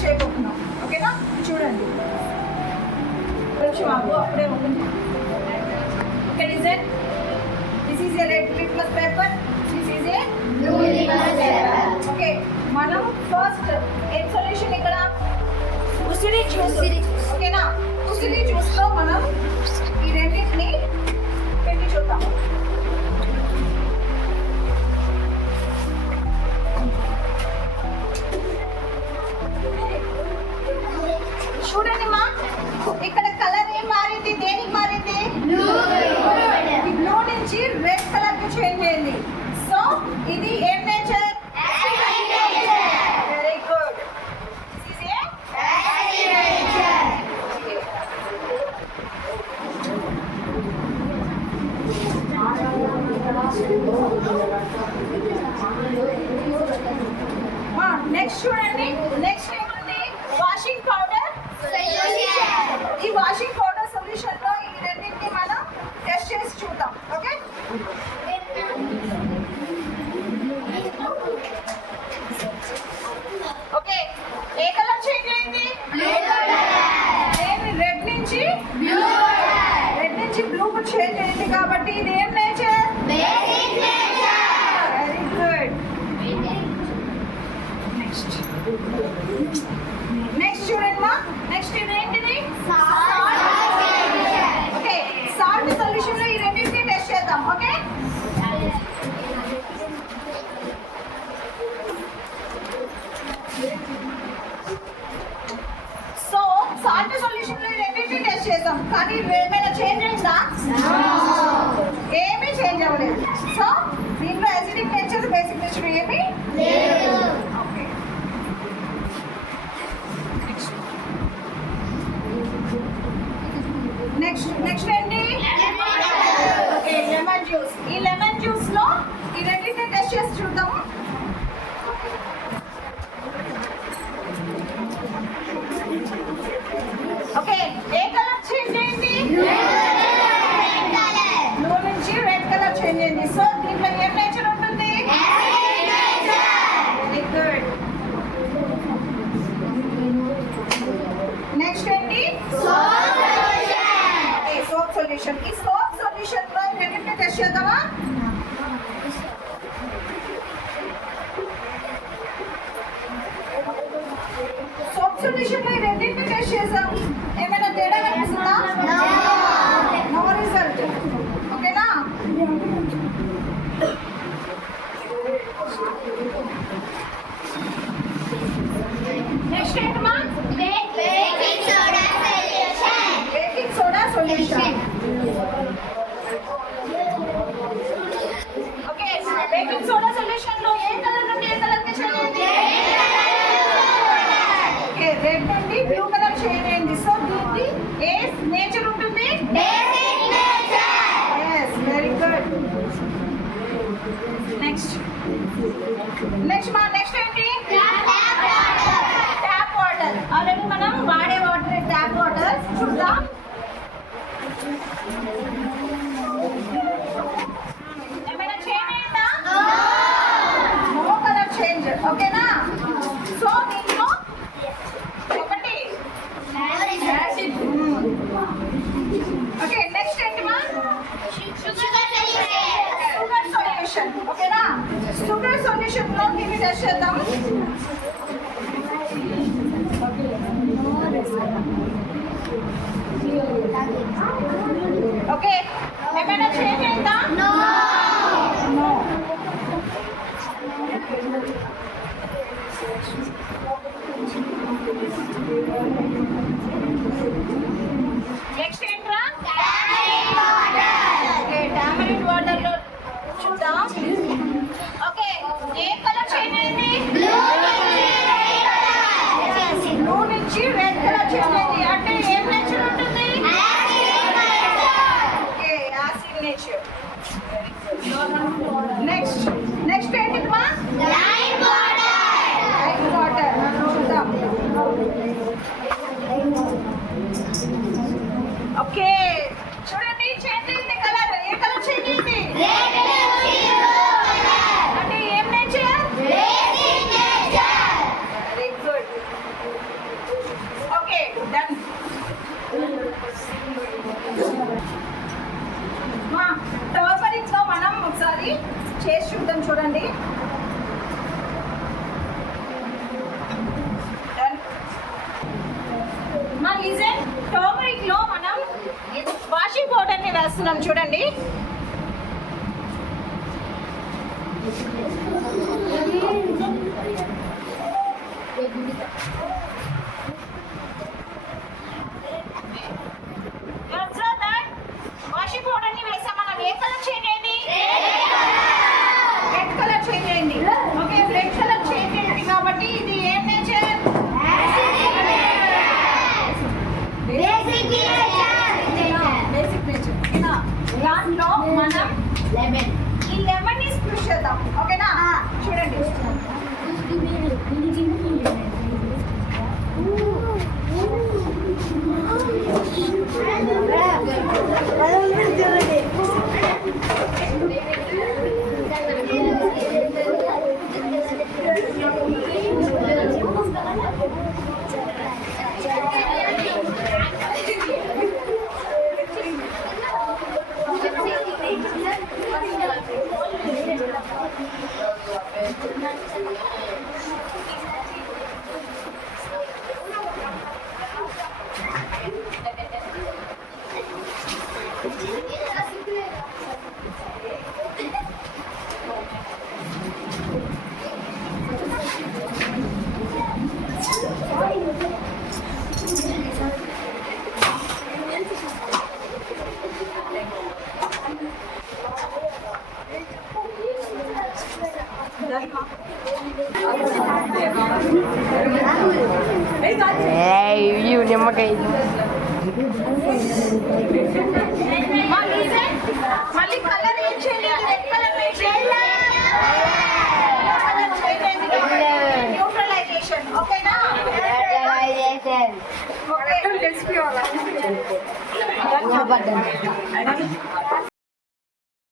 టెస్ట్ చేయబోతున్నాం. ఓకేనా, చూడండి కొంచెం మాకు అప్పుడే ఉంటుంది. Okay, listen. This is a red litmus paper, this is a blue litmus paper. Okay, మనం ఫస్ట్ ఏం సొల్యూషన్ ఇక్కడ ఉసిరి జ్యూస్. ఓకేనా, ఉసిరి జ్యూస్ లో మనం ఈ రెండింటిని పెట్టి చూద్దాం. చూడండి మా, ఇక్కడ కలర్ ఏం మారింది, దేనికి మారింది? బ్లూ నుంచి రెడ్ కలర్ కి చేంజ్ అయింది. సో ఇది ఏం నేచర్? Very good. నెక్స్ట్ చూడండి, నెక్స్ట్ ఏముంది? Washing powder. ఈ వాషింగ్ పౌడర్ సొల్యూషన్ లో ఈ రెండింటిని మనం టెస్ట్ చేసి చూద్దాం. ఓకే, ఓకే, ఏ కలర్ చేంజ్ అయింది? రెడ్ నుంచి బ్లూకు చేంజ్ అయింది కాబట్టి ఇది ఏం నేచర్? Very good. నెక్స్ట్ చూడండి మా, నెక్స్ట్ ఇదేంటిది? ఓకే, సాల్ట్ సొల్యూషన్ లో ఈ రెండింటిని టెస్ట్ చేద్దాం. ఓకే, సో సాల్ట్ సొల్యూషన్ లో ఈ రెండింటిని టెస్ట్ చేద్దాం. కానీ ఏమైనా చేంజ్ అయిందా? ఏమీ చేంజ్ అవ్వలేదు. సో దీంట్లో అసిడిక్ నేచర్, బేసిక్ నేచర్ ఏమీ లేదు. నెక్స్ట్ ఏంటి? Okay, lemon juice. ఈ లెమన్ జ్యూస్ లో ఈ రెండింటిని టెస్ట్ చేసి చూద్దాము. ఓకే, ఏ కలర్ చేంజ్ అయింది? బ్లూ నుంచి రెడ్ కలర్ చేంజ్ అయింది. సో దీంట్లో ఏం నేచర్ ఉంటుంది? Very good. నెక్స్ట్ ఏంటి? Soap solution. ఈ సోప్ సొల్యూషన్ లో రెండింటిని టెస్ట్ చేద్దామా? సోప్ సొల్యూషన్ లో రెండింటిని టెస్ట్ చేద్దాం. ఏమైనా తేడా కనిపిస్తుందా? No result. ఓకేనా, నెక్స్ట్ ఏంటమ్మా? Baking soda solution. Okay, baking soda solution లో ఏ కలర్ నుండి ఏ కలర్ కి చేంజ్ అయింది? ఓకే, రెడ్ నుండి బ్లూ కలర్ చేంజ్ అయింది. సో దీనికి ఏ నేచర్ ఉంటుంది? Basic nature. yes, very good. Next మా, నెక్స్ట్ ఏంటి? Tap water. ఆల్రెడీ మనం వాడే వాటర్ ట్యాప్ వాటర్. చూద్దాం. ఏమైనా చేంజ్ అయిందా? No colour change. ఓకేనా, సో దీంట్లో ఒకటి యాసిడ్. ఓకే, నెక్స్ట్ ఏంటి మా? Sugar solution. ఓకేనా, షుగర్ సొల్యూషన్ లో దీన్ని టెస్ట్ చేద్దాం. ఓకే, ఏమైనా చేంజ్ అయిందా? నో. నెక్స్ట్ ఏంట్రా? టామరిన్ వాటర్ లో చూద్దాం. ఓకే, ఏ కలర్ చేంజ్ అయింది? బ్లూ నుంచి రెడ్ కలర్ చేంజ్ అయింది. అంటే ఏం నేచర్ ఉంటుంది? ఓకే, రాస్తున్నాం చూడండి. వాషింగ్ పౌడర్ ని వేసాం మనం. ఏ కలర్ చేంజ్ అయింది? రెడ్ కలర్ చేంజ్ అయింది. ఓకే, రెడ్ కలర్ చేంజ్ అయింది కాబట్టి ఇది ఏం నేచర్? Basic nature. దాంట్లో మనం ఈ లెమన్ ని స్క్విష్ చేద్దాం. ఓకేనా? చూడండి. నిమ్మకాయ మళ్ళీ కలర్ ఏం చేయలేదు. Red colour neutralisation. ఓకేనా?